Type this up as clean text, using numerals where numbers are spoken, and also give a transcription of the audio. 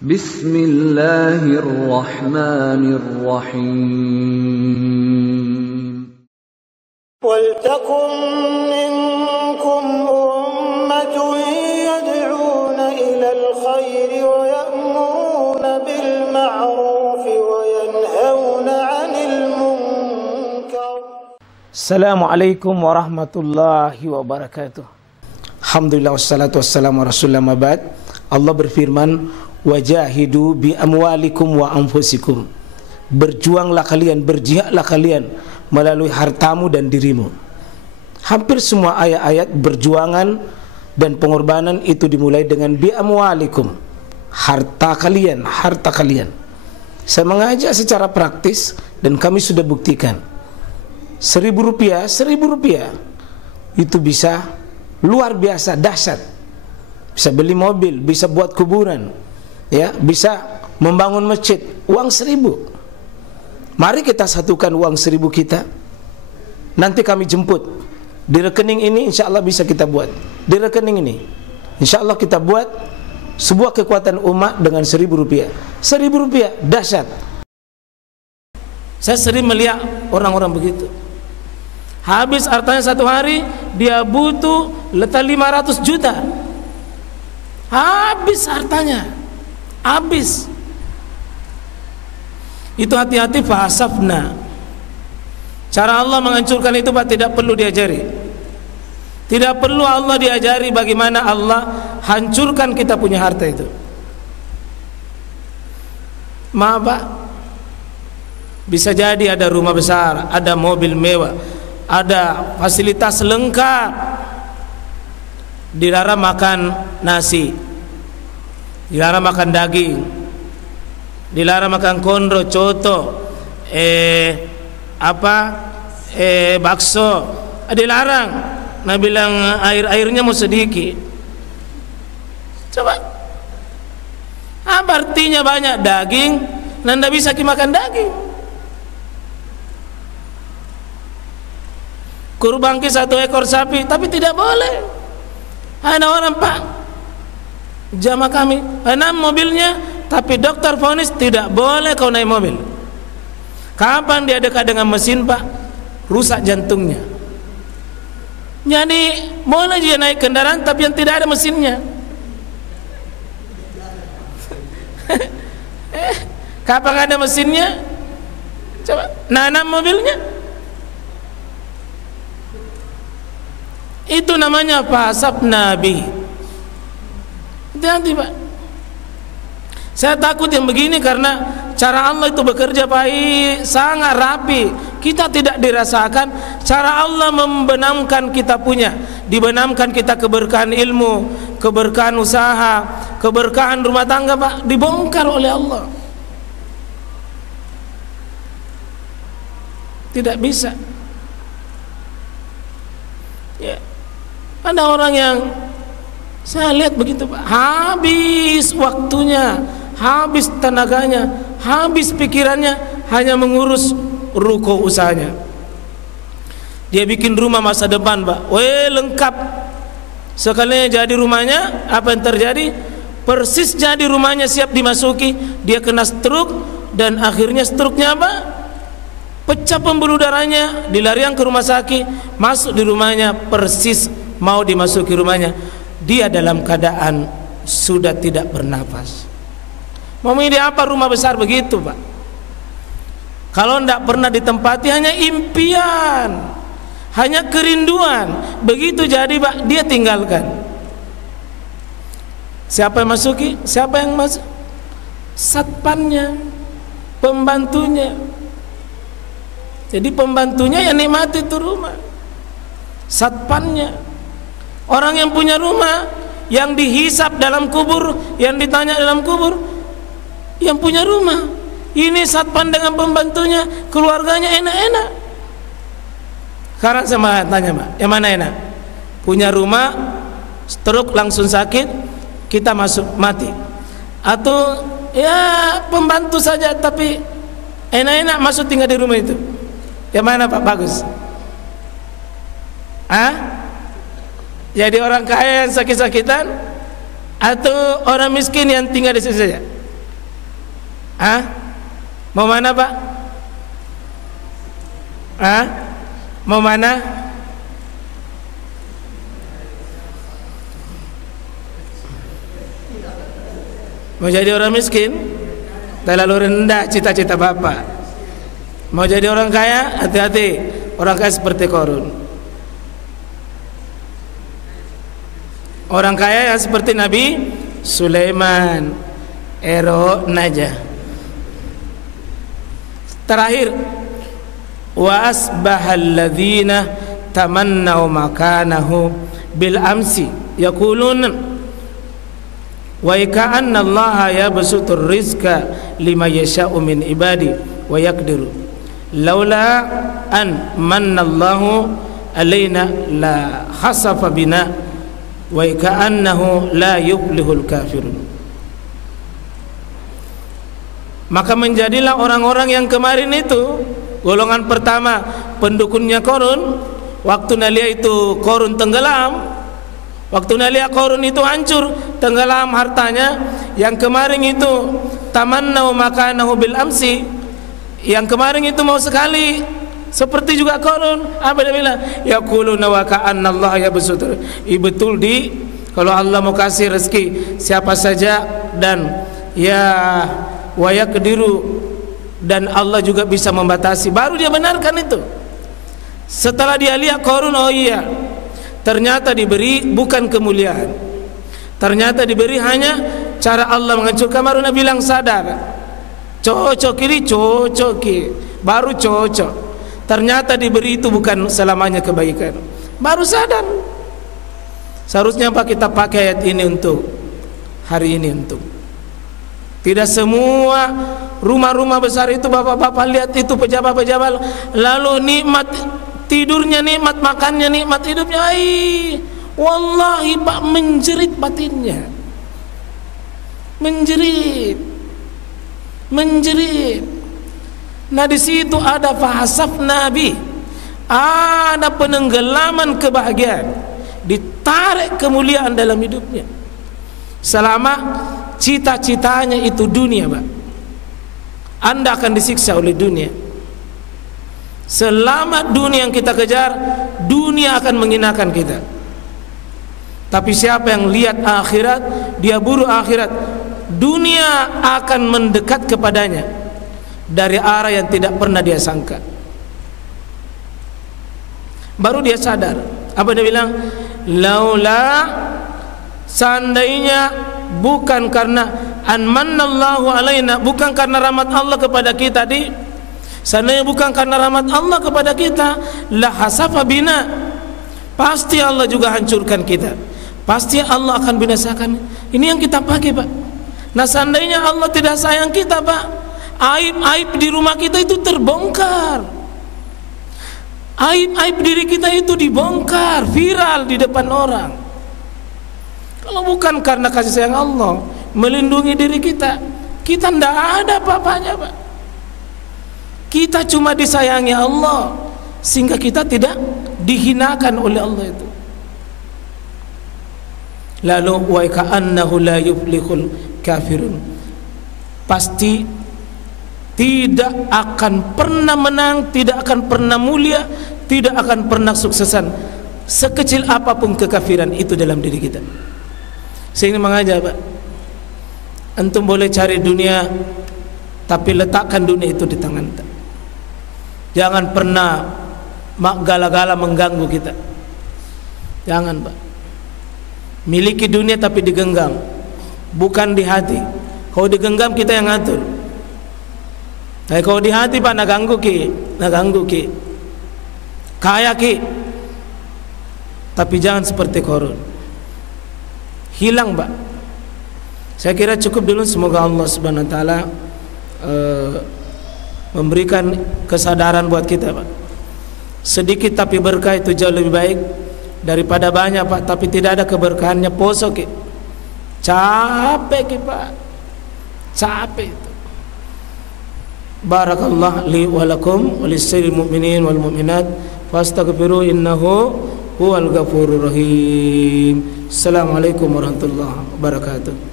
Bismillahirrahmanirrahim. Waltakum minkum ummatun yad'una ilal khairi wa ya'muruna bil ma'ruf wa yanhauna 'anil munkar. Assalamualaikum warahmatullahi wabarakatuh. Alhamdulillah wassalatu wassalamu ala rasulillah mabad. Allah berfirman, wajahidu bi amwalikum wa anfusikum. Berjuanglah kalian, berjihadlah kalian melalui hartamu dan dirimu. Hampir semua ayat-ayat berjuangan dan pengorbanan itu dimulai dengan bi amwalikum, harta kalian, harta kalian. Saya mengajak secara praktis dan kami sudah buktikan. Rp1.000 itu bisa luar biasa dahsyat. Bisa beli mobil, bisa buat kuburan, ya, bisa membangun masjid. Uang 1.000. Mari kita satukan uang 1.000 kita. Nanti kami jemput di rekening ini, insya Allah bisa kita buat. Di rekening ini, insya Allah kita buat sebuah kekuatan umat dengan Rp1.000. Rp1.000 dahsyat. Saya sering melihat orang-orang begitu. Habis hartanya satu hari, dia butuh letak 500 juta. Habis hartanya, habis. Itu hati-hati, fahasabna. Cara Allah menghancurkan itu Pak, tidak perlu diajari. Tidak perlu Allah diajari bagaimana Allah hancurkan kita punya harta itu. Maaf Pak, bisa jadi ada rumah besar, ada mobil mewah, ada fasilitas lengkap, dilarang makan nasi, dilarang makan daging, dilarang makan kondro, coto, bakso, dilarang. Nah bilang airnya mau sedikit. Coba, apa artinya banyak daging, Nanda bisa makan daging. Kurban 1 ekor sapi, tapi tidak boleh. Ada orang Pak, jamaah kami, 6 mobilnya, tapi dokter vonis tidak boleh kau naik mobil. Kapan dia dekat dengan mesin Pak, rusak jantungnya. Jadi boleh dia naik kendaraan tapi yang tidak ada mesinnya. Kapan ada mesinnya? Coba, nanam mobilnya. Itu namanya fahasab nabi. Hati-hati Pak. Saya takut yang begini karena cara Allah itu bekerja baik, sangat rapi. Kita tidak dirasakan cara Allah membenamkan kita punya, dibenamkan kita keberkahan ilmu, keberkahan usaha, keberkahan rumah tangga Pak, dibongkar oleh Allah. Tidak bisa. Ya. Ada orang yang saya lihat begitu Pak, habis waktunya, habis tenaganya, habis pikirannya hanya mengurus ruko usahanya. Dia bikin rumah masa depan Pak, lengkap. Sekalinya jadi rumahnya, apa yang terjadi? Persis jadi rumahnya siap dimasuki, dia kena stroke, dan akhirnya stroke-nya apa? Pecah pembuluh darahnya, dilarikan ke rumah sakit, masuk di rumahnya, persis mau dimasuki rumahnya, dia dalam keadaan sudah tidak bernafas. Mau ini apa rumah besar begitu Pak? Kalau tidak pernah ditempati, hanya impian, hanya kerinduan. Begitu jadi Pak, dia tinggalkan. Siapa yang masuki? Siapa yang masuk? Satpannya, pembantunya. Jadi pembantunya yang nikmati itu rumah, satpannya. Orang yang punya rumah, yang dihisap dalam kubur, yang ditanya dalam kubur, yang punya rumah. Ini satpan dengan pembantunya, keluarganya enak-enak. Sekarang saya tanya Pak, yang mana enak? Punya rumah, stroke langsung sakit, kita masuk mati, atau ya pembantu saja tapi enak-enak masuk tinggal di rumah itu? Yang mana Pak bagus? Jadi orang kaya yang sakit-sakitan, atau orang miskin yang tinggal di situ saja? Ah? Mau mana Pak? Ah? Mau mana? Mau jadi orang miskin? Terlalu rendah cita-cita Bapak. Mau jadi orang kaya? Hati-hati, orang kaya seperti Qarun. Orang kaya yang seperti Nabi Sulaiman. Ero Najah. Terakhir, wa asbahal ladzina tamannau makanahu bil amsi yaqulun wa ka'anna allaha yabsutur rizqa liman yasha'u min ibadi wa yaqdiru laula an manna allahu alaina la khasafa bina wa ka'annahu la yuflihul kafirun. Maka menjadilah orang-orang yang kemarin itu golongan pertama pendukunnya Qarun, waktu nalia itu Qarun tenggelam, waktu nalia Qarun itu hancur, tenggelam hartanya, yang kemarin itu tamannau makanahu bil amsi, yang kemarin itu mau sekali seperti juga Qarun, apa dia bilang? Yaquluna wa ka'anna Allah yabsutur. Betul kalau Allah mau kasih rezeki siapa saja dan ya wa yaqdiru, dan Allah juga bisa membatasi, baru dia benarkan itu. Setelah dia lihat Qarun, oh iya, ternyata diberi bukan kemuliaan, ternyata diberi hanya cara Allah menghancurkan, baru Nabi bilang sadar, cocok kiri, cocok kiri, baru cocok. Ternyata diberi itu bukan selamanya kebaikan, baru sadar. Seharusnya Pak kita pakai ayat ini untuk hari ini, untuk tidak semua rumah-rumah besar itu bapak-bapak lihat itu pejabat-pejabat, lalu nikmat tidurnya, nikmat makannya, nikmat hidupnya, wallahi Pak menjerit batinnya, menjerit. Nah di situ ada fahasaf Nabi, ada penenggelaman kebahagiaan, ditarik kemuliaan dalam hidupnya. Selama cita-citanya itu dunia, Pak, Anda akan disiksa oleh dunia. Selama dunia yang kita kejar, dunia akan menghinakan kita. Tapi siapa yang lihat akhirat, dia buru akhirat, dunia akan mendekat kepadanya dari arah yang tidak pernah dia sangka. Baru dia sadar. Apa dia bilang? Laula, seandainya bukan karena an mannallahu alaina, bukan karena rahmat Allah kepada kita, seandainya bukan karena rahmat Allah kepada kita, la hasafa bina, pasti Allah juga hancurkan kita, pasti Allah akan binasakan. Ini yang kita pakai, Pak. Nah seandainya Allah tidak sayang kita, Pak, aib-aib di rumah kita itu terbongkar, aib-aib diri kita itu dibongkar, viral di depan orang. Kalau bukan karena kasih sayang Allah melindungi diri kita, kita tidak ada apa-apanya, Pak. Kita cuma disayangi Allah sehingga kita tidak dihinakan oleh Allah itu. Lalu wa ka'annahu la yuflihul kafirun, pasti tidak akan pernah menang, tidak akan pernah mulia, tidak akan pernah suksesan sekecil apapun kekafiran itu dalam diri kita. Sehingga mengajak, Pak, antum boleh cari dunia, tapi letakkan dunia itu di tangan kita. Jangan pernah gala-gala mengganggu kita. Jangan, Pak. Miliki dunia tapi digenggam, bukan di hati. Kalau digenggam kita yang ngatur. Tapi kalau di hati, Pak, nak ganggu ki, kaya ki. Tapi jangan seperti Qarun, hilang, Pak. Saya kira cukup dulu. Semoga Allah Subhanahu wa taala memberikan kesadaran buat kita, Pak. Sedikit tapi berkah itu jauh lebih baik daripada banyak, Pak, tapi tidak ada keberkahannya. Poso ki, capek ki, Pak, capek itu. Barakallah li wa lakum wa lissairil mu'minin wal mu'minat fastaghfiru innahu huwal ghafurur rahim. Assalamualaikum warahmatullahi wabarakatuh.